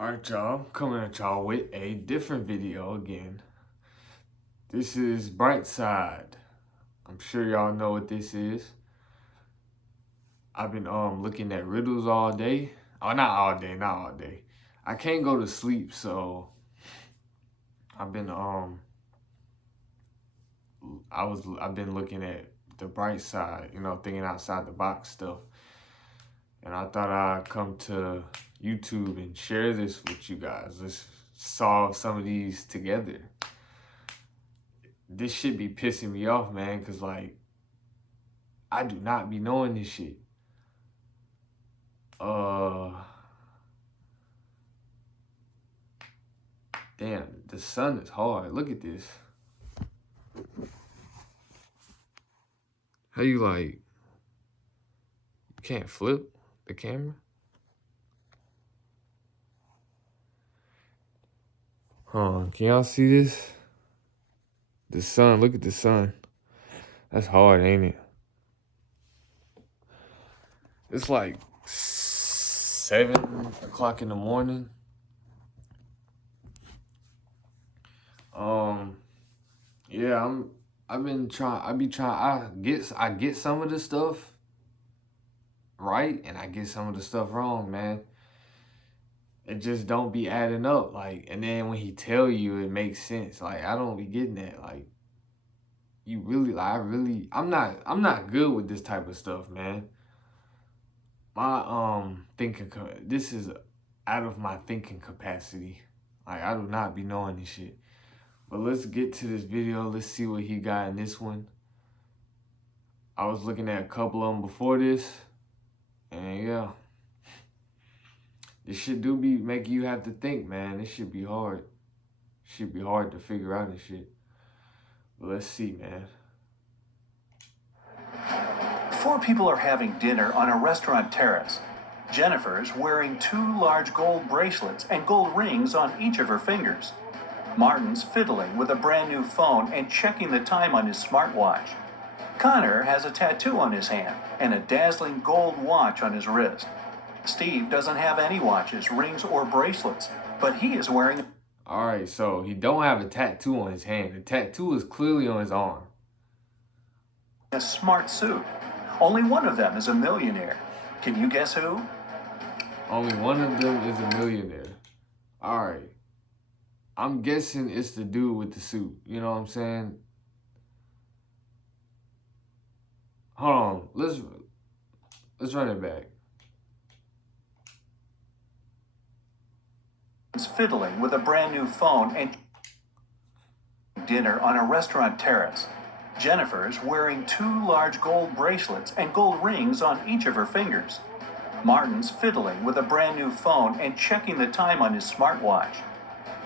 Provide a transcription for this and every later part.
Alright, y'all, coming at y'all with a different video again. This is Bright Side. I'm sure y'all know what this is. I've been looking at riddles all day. Oh, not all day. I can't go to sleep, so I've been I've been looking at the bright side, thinking outside the box stuff. And I thought I'd come to YouTube and share this with you guys. Let's solve some of these together. This shit be pissing me off, man, because, like, I do not be knowing this shit. Damn, the sun is hard. Look at this. How you, like, you can't flip the camera? Hold on, can y'all see this? The sun, look at the sun. That's hard, ain't it? It's like 7 o'clock in the morning. Yeah, I get some of the stuff right and I get some of the stuff wrong, man. It just don't be adding up, like, and then when he tell you, it makes sense. Like, I don't be getting that. Like, you really, like, I'm not good with this type of stuff, man. My this is out of my thinking capacity. Like, I do not be knowing this shit. But let's get to this video. Let's see what he got in this one. I was looking at a couple of them before this, and yeah, this shit do be making you have to think, man. This should be hard. Should be hard to figure out this shit. But let's see, man. 4 people are having dinner on a restaurant terrace. Jennifer is wearing 2 large gold bracelets and gold rings on each of her fingers. Martin's fiddling with a brand new phone and checking the time on his smartwatch. Connor has a tattoo on his hand and a dazzling gold watch on his wrist. Steve doesn't have any watches, rings, or bracelets, but he is wearing... All right, so he don't have a tattoo on his hand. The tattoo is clearly on his arm. ...a smart suit. Only one of them is a millionaire. Can you guess who? Only one of them is a millionaire. All right. I'm guessing it's the dude with the suit. You know what I'm saying? Hold on. Let's run it back. He's fiddling with a brand new phone and dinner on a restaurant terrace. Jennifer is wearing 2 large gold bracelets and gold rings on each of her fingers. Martin's fiddling with a brand new phone and checking the time on his smartwatch.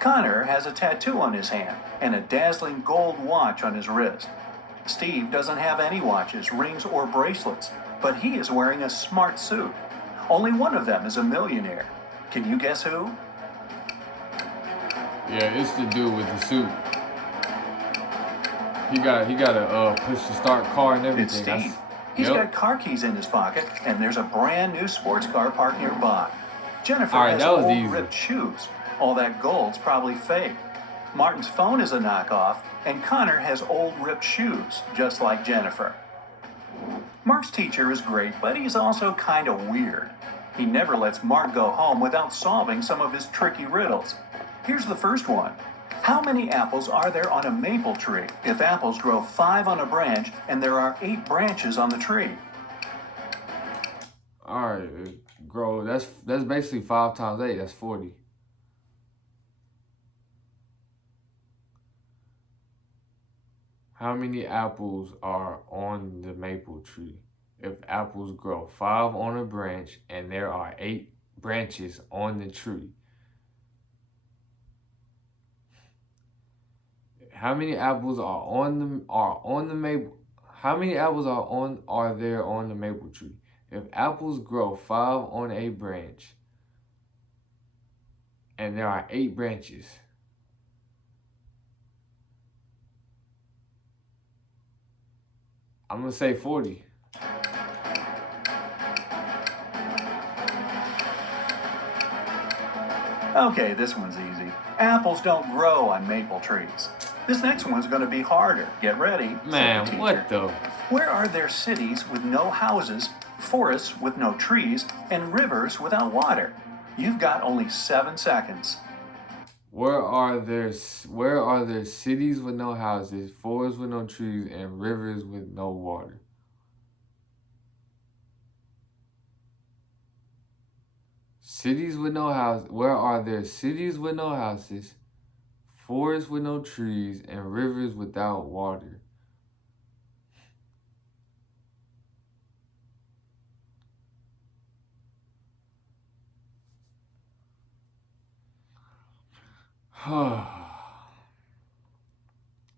Connor has a tattoo on his hand and a dazzling gold watch on his wrist. Steve doesn't have any watches, rings, or bracelets, but he is wearing a smart suit. Only one of them is a millionaire. Can you guess who? Yeah, it's the dude with the suit. He got to push the start car and everything. It's Steve. He's got car keys in his pocket, and there's a brand new sports car parked nearby. Jennifer has old ripped shoes. All that gold's probably fake. Martin's phone is a knockoff, and Connor has old ripped shoes, just like Jennifer. Mark's teacher is great, but he's also kind of weird. He never lets Mark go home without solving some of his tricky riddles. Here's the first one. How many apples are there on a maple tree if apples grow 5 on a branch and there are 8 branches on the tree? All right, grow. That's basically 5 times 8. That's 40. How many apples are on the maple tree if apples grow 5 on a branch and there are 8 branches on the tree? How many apples are the maple? How many apples are there on the maple tree? If apples grow 5 on a branch and there are 8 branches. I'm gonna say 40. Okay, this one's easy. Apples don't grow on maple trees. This next one's going to be harder. Get ready, said the teacher. What the? Where are there cities with no houses, forests with no trees, and rivers without water? You've got only 7 seconds. Where are there cities with no houses, forests with no trees, and rivers with no water? Cities with no house. Where are there cities with no houses, forests with no trees, and rivers without water?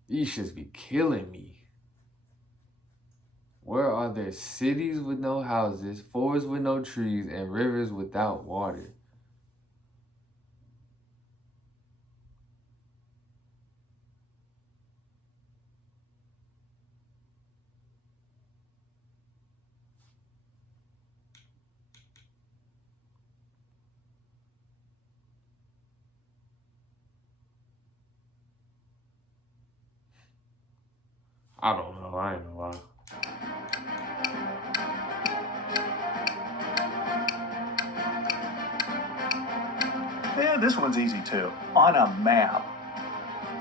These should be killing me. Where are there cities with no houses, forests with no trees, and rivers without water? I don't know. I ain't gonna lie. Yeah, this one's easy too. On a map.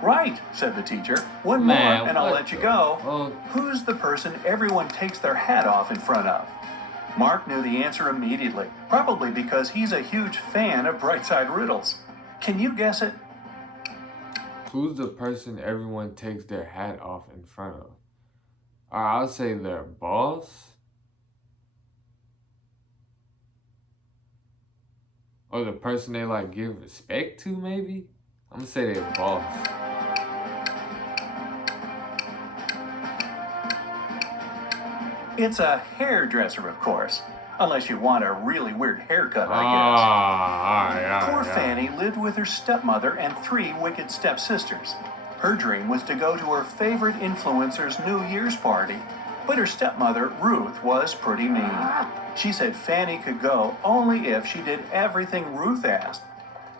Right, said the teacher. One more and I'll let you go. Who's the person everyone takes their hat off in front of? Mark knew the answer immediately, probably because he's a huge fan of Brightside riddles. Can you guess it? Who's the person everyone takes their hat off in front of? I'll say their boss. Or the person they like give respect to, maybe? I'm gonna say their boss. It's a hairdresser, of course. Unless you want a really weird haircut, I guess. Poor Fanny lived with her stepmother and 3 wicked stepsisters. Her dream was to go to her favorite influencer's New Year's party, but her stepmother, Ruth, was pretty mean. She said Fanny could go only if she did everything Ruth asked.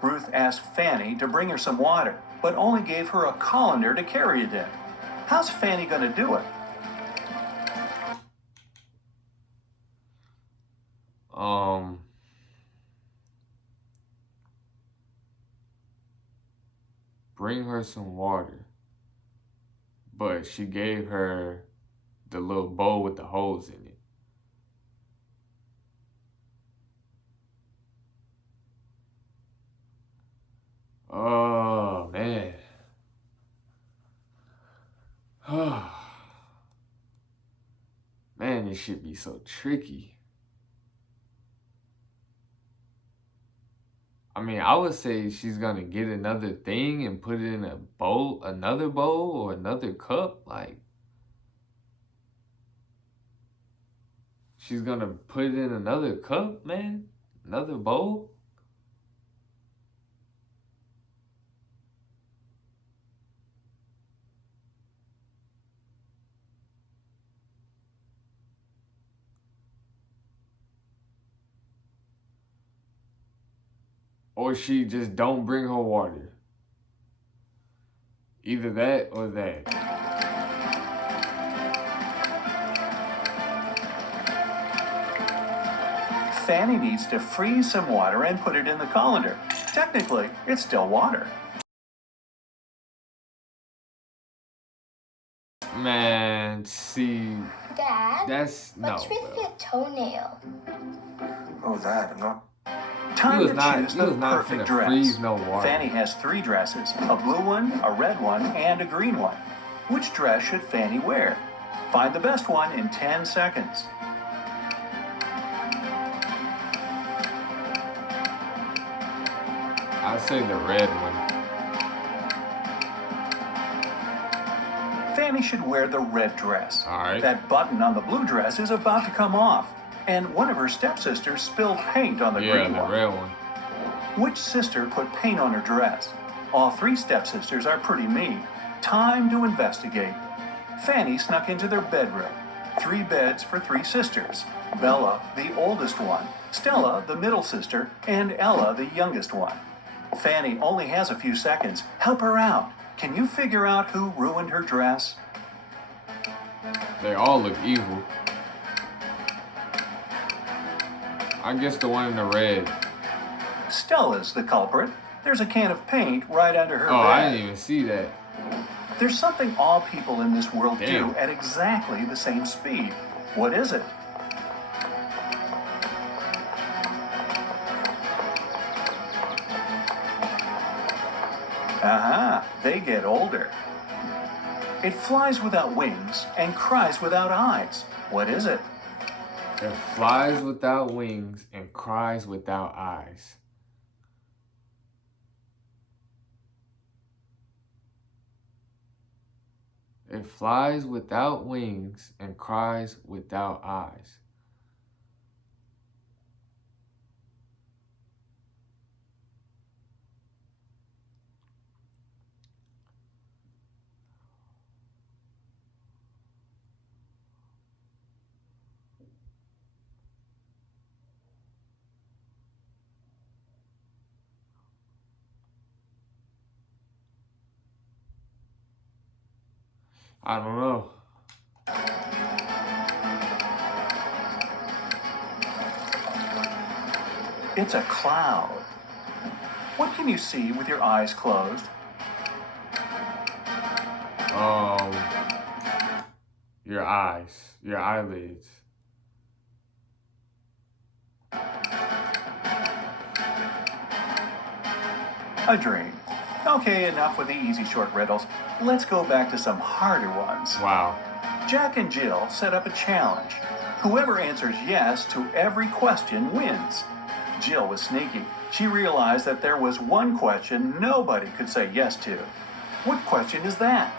Ruth asked Fanny to bring her some water, but only gave her a colander to carry it in. How's Fanny gonna do it? Bring her some water. But she gave her the little bowl with the holes in it. Oh, man. Man, this should be so tricky. I mean, I would say she's gonna get another thing and put it in a bowl, another bowl or another cup. Like, she's gonna put it in another cup, man? Another bowl? Or she just don't bring her water. Either that or that. Fanny needs to freeze some water and put it in the colander. Technically, it's still water. Man, see, Dad, that's no. What's with your toenail? Oh, that, I'm not. Time to choose the perfect dress. Fanny has 3 dresses, a blue one, a red one, and a green one. Which dress should Fanny wear? Find the best one in 10 seconds. I'd say the red one. Fanny should wear the red dress. All right. That button on the blue dress is about to come off. And one of her stepsisters spilled paint on the green one. Yeah, the red one. Which sister put paint on her dress? All 3 stepsisters are pretty mean. Time to investigate. Fanny snuck into their bedroom. 3 beds for 3 sisters. Bella, the oldest one, Stella, the middle sister, and Ella, the youngest one. Fanny only has a few seconds. Help her out. Can you figure out who ruined her dress? They all look evil. I guess the one in the red. Stella's the culprit. There's a can of paint right under her bed. I didn't even see that. There's something all people in this world Damn. do at exactly the same speed. What is it? They get older. It flies without wings and cries without eyes. What is it? It flies without wings and cries without eyes. It flies without wings and cries without eyes. I don't know. It's a cloud. What can you see with your eyes closed? Your eyes, your eyelids. A dream. Okay, enough with the easy short riddles. Let's go back to some harder ones. Wow. Jack and Jill set up a challenge. Whoever answers yes to every question wins. Jill was sneaky. She realized that there was one question nobody could say yes to. What question is that?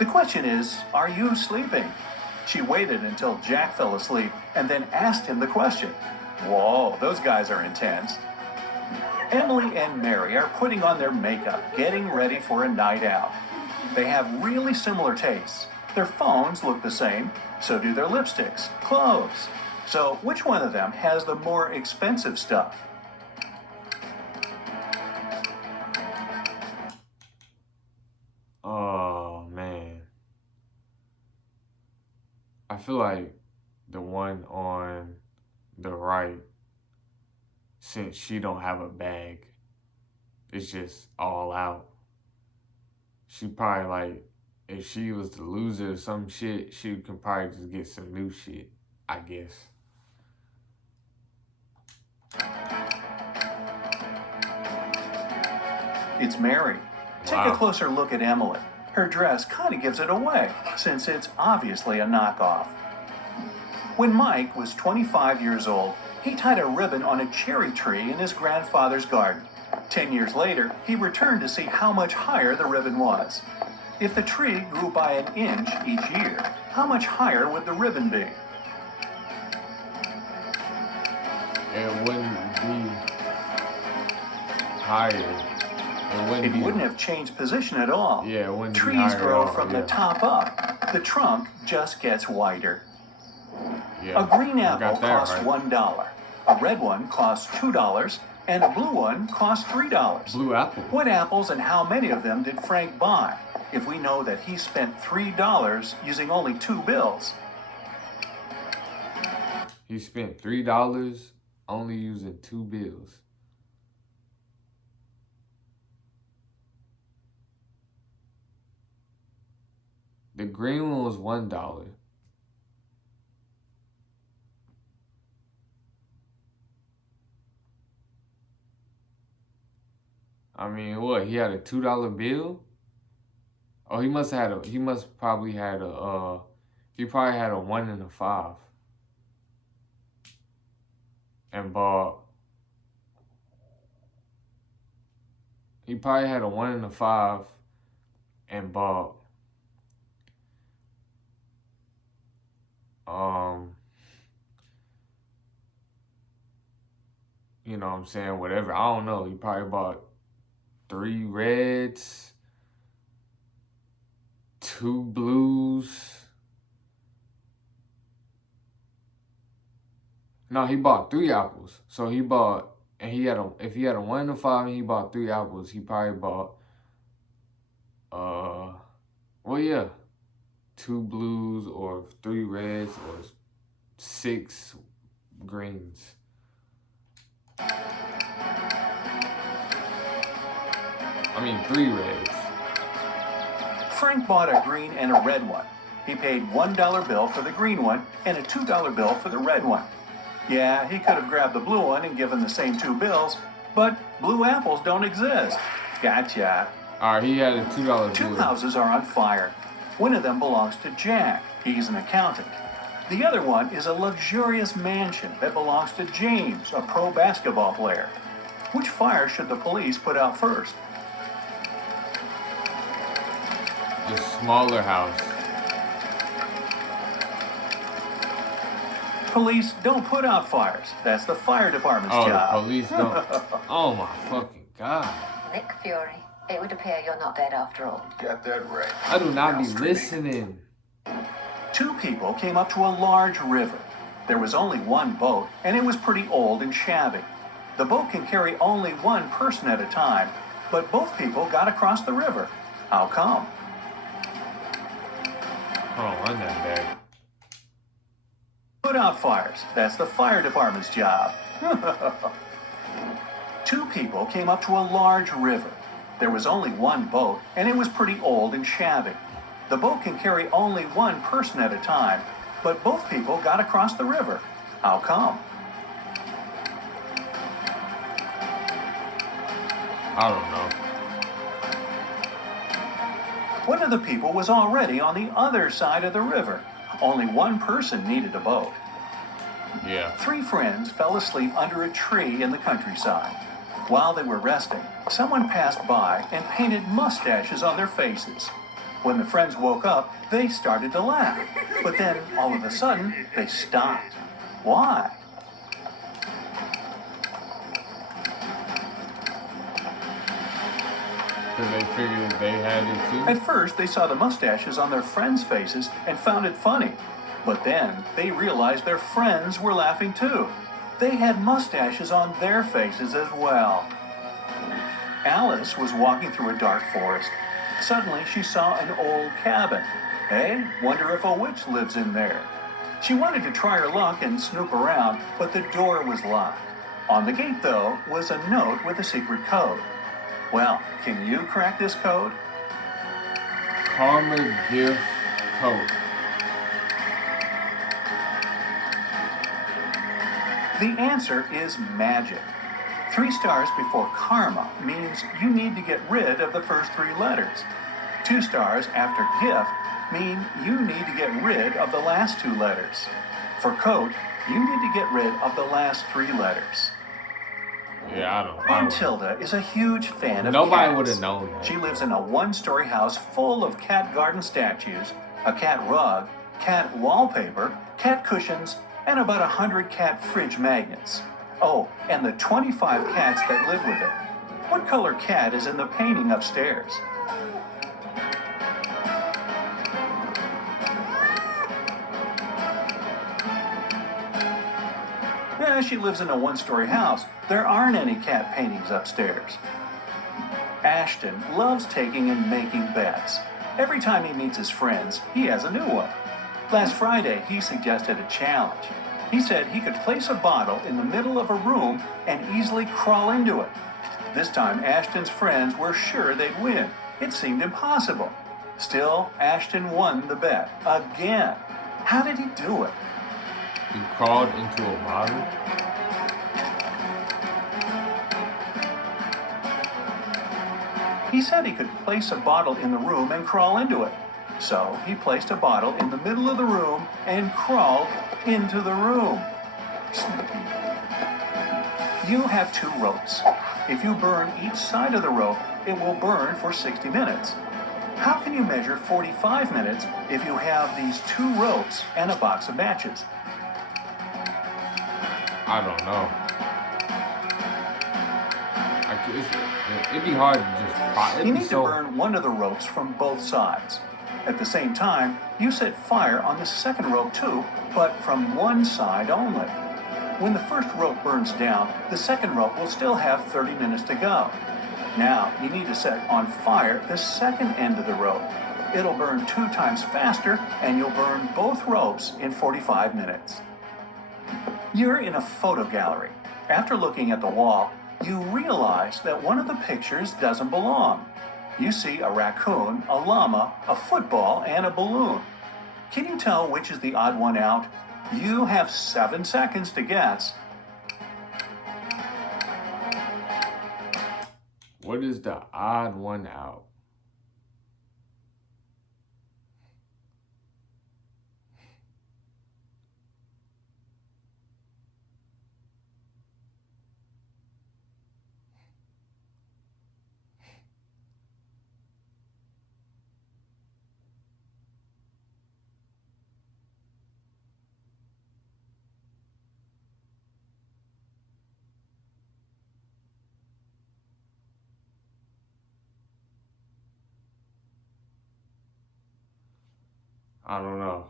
The question is, are you sleeping? She waited until Jack fell asleep and then asked him the question. Whoa, those guys are intense. Emily and Mary are putting on their makeup, getting ready for a night out. They have really similar tastes. Their phones look the same, so do their lipsticks, clothes. So which one of them has the more expensive stuff? Oh, man. I feel like the one on the right, since she don't have a bag, it's just all out. She probably like, if she was the loser or some shit, she can probably just get some new shit, I guess. It's Mary. Take Wow. a closer look at Emily. Her dress kind of gives it away, since it's obviously a knockoff. When Mike was 25 years old, he tied a ribbon on a cherry tree in his grandfather's garden. 10 years later, he returned to see how much higher the ribbon was. If the tree grew by an inch each year, how much higher would the ribbon be? It wouldn't be higher. It wouldn't have changed position at all. Yeah, it wouldn't be Trees higher grow at all, from yeah. the top up. The trunk just gets wider. Yeah, A green I apple got that costs right. $1. A red one costs $2, and a blue one costs $3. Blue apple. What apples and how many of them did Frank buy? If we know that he spent $3 using only 2 bills. He spent $3 only using 2 bills. The green one was $1. I mean, what? He had a $2 bill? Oh, he probably had a 1 and a 5. And bought. He probably had a 1 and a 5 and bought you know what I'm saying, whatever. I don't know. He probably bought 3 reds, 2 blues, No, he bought 3 apples. So he bought, and if he had a 1 to 5 and he bought 3 apples, he probably bought, well, yeah, 2 blues or 3 reds or 6 greens. I mean, 3 reds. Frank bought a green and a red one. He paid $1 bill for the green one and a $2 bill for the red one. Yeah, he could have grabbed the blue one and given the same 2 bills, but blue apples don't exist. Gotcha. All right, he had a $2 bill. 2 houses are on fire. One of them belongs to Jack. He's an accountant. The other one is a luxurious mansion that belongs to James, a pro basketball player. Which fire should the police put out first? The smaller house. Police don't put out fires. That's the fire department's job. job. Oh, the police don't. Oh my fucking God. Nick Fury, it would appear you're not dead after all. Got that right. I do not be listening. 2 people came up to a large river. There was only 1 boat, and it was pretty old and shabby. The boat can carry only 1 person at a time, but both people got across the river. How come? Hold on, run that back. Put out fires. That's the fire department's job. 2 people came up to a large river. There was only 1 boat, and it was pretty old and shabby. The boat can carry only 1 person at a time, but both people got across the river. How come? I don't know. One of the people was already on the other side of the river. Only 1 person needed a boat. Yeah. 3 friends fell asleep under a tree in the countryside. While they were resting, someone passed by and painted mustaches on their faces. When the friends woke up, they started to laugh. But then, all of a sudden, they stopped. Why? Because they figured they had it too? At first, they saw the mustaches on their friends' faces and found it funny. But then, they realized their friends were laughing too. They had mustaches on their faces as well. Alice was walking through a dark forest. Suddenly, she saw an old cabin. Hey, wonder if a witch lives in there. She wanted to try her luck and snoop around, but the door was locked. On the gate, though, was a note with a secret code. Well, can you crack this code? Karma gift code. The answer is magic. 3 stars before karma means you need to get rid of the first 3 letters. 2 stars after gift mean you need to get rid of the last 2 letters. For code, you need to get rid of the last 3 letters. Yeah, I don't know. And Tilda is a huge fan of Nobody cats. would have known that. She lives in a 1-story house full of cat garden statues, a cat rug, cat wallpaper, cat cushions, and about 100 cat fridge magnets. Oh, and the 25 cats that live with it. What color cat is in the painting upstairs? She lives in a 1-story house. There aren't any cat paintings upstairs. Ashton loves taking and making bets. Every time he meets his friends, he has a new one. Last Friday, he suggested a challenge. He said he could place a bottle in the middle of a room and easily crawl into it. This time, Ashton's friends were sure they'd win. It seemed impossible. Still, Ashton won the bet. Again. How did he do it? He crawled into a bottle? He said he could place a bottle in the room and crawl into it. So he placed a bottle in the middle of the room and crawled into the room. Sneaky. You have 2 ropes. If you burn each side of the rope, it will burn for 60 minutes. How can you measure 45 minutes if you have these 2 ropes and a box of matches? I don't know. It'd be hard to just... You need to burn one of the ropes from both sides. At the same time, you set fire on the second rope too, but from one side only. When the first rope burns down, the second rope will still have 30 minutes to go. Now, you need to set on fire the second end of the rope. It'll burn 2 times faster, and you'll burn both ropes in 45 minutes. You're in a photo gallery. After looking at the wall, you realize that one of the pictures doesn't belong. You see a raccoon, a llama, a football, and a balloon. Can you tell which is the odd one out? You have 7 seconds to guess. What is the odd one out? I don't know.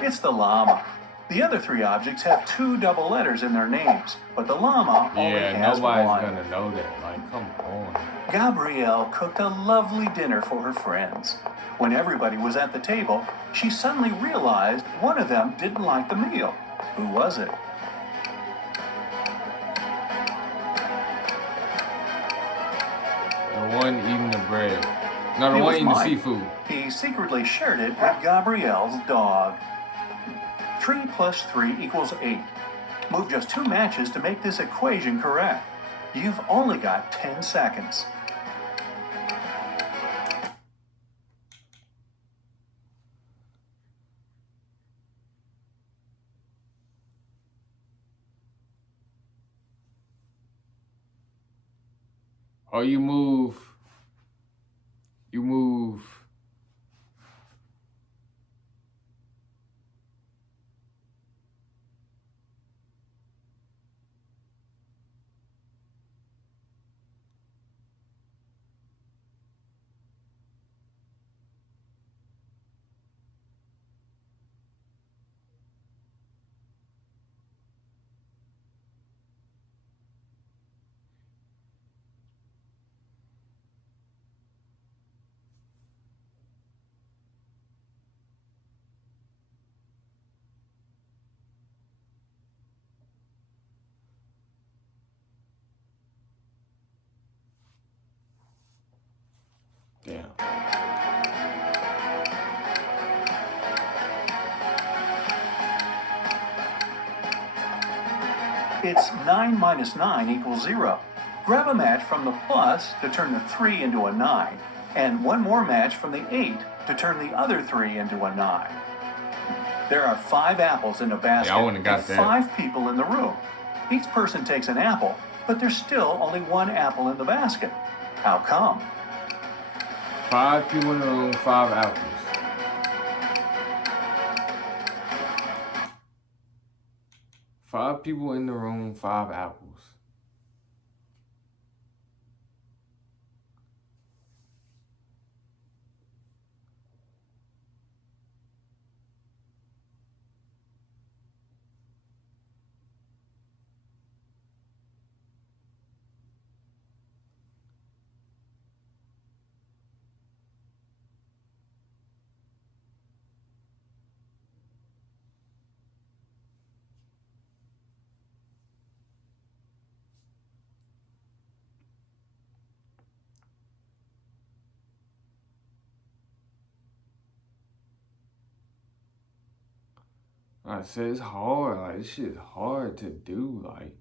It's the llama. The other 3 objects have 2 double letters in their names, but the llama only has nobody's one. gonna know that. Like, come on. Gabrielle cooked a lovely dinner for her friends. When everybody was at the table, she suddenly realized one of them didn't like the meal. Who was it? The one eating the bread. No, the one eating the seafood. He secretly shared it with Gabrielle's dog. 3 plus 3 equals 8. Move just 2 matches to make this equation correct. You've only got 10 seconds. Or you move. Damn. It's 9 minus 9 equals 0. Grab a match from the plus to turn the 3 into a 9, and one more match from the 8 to turn the other 3 into a 9. There are 5 apples in a basket and 5 people in the room. Each person takes an apple, but there's still only 1 apple in the basket. How come? 5 people in the room, 5 apples. Five people in the room, 5 apples. I said it's hard. Like, this shit is hard to do. Like,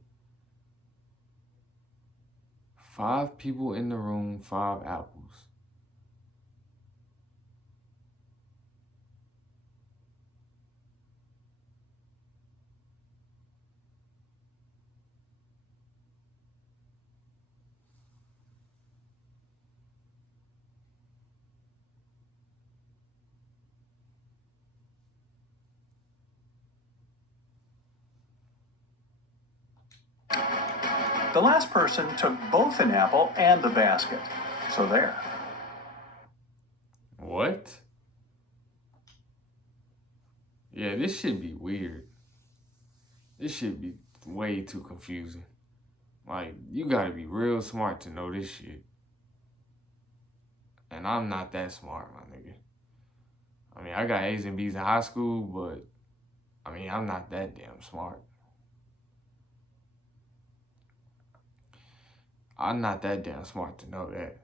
5 people in the room, 5 apples. The last person took both an apple and the basket. So there. What? Yeah, this should be weird. This should be way too confusing. Like, you gotta be real smart to know this shit. And I'm not that smart, my nigga. I mean, I got A's and B's in high school, but I mean, I'm not that damn smart. I'm not that damn smart to know that.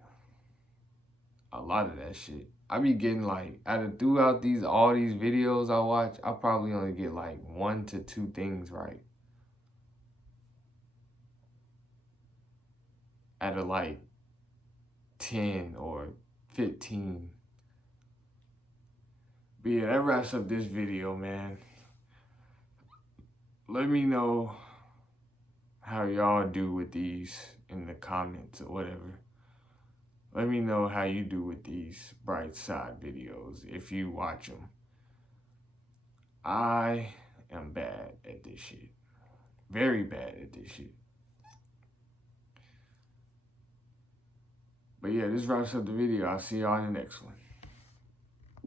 A lot of that shit. I be getting like, throughout all these videos I watch, I probably only get like 1 to 2 things right. Out of like 10 or 15. But yeah, that wraps up this video, man. Let me know how y'all do with these in the comments or whatever. Let me know how you do with these bright side videos if you watch them. I am bad at this shit. Very bad at this shit. But yeah, this wraps up the video. I'll see y'all in the next one.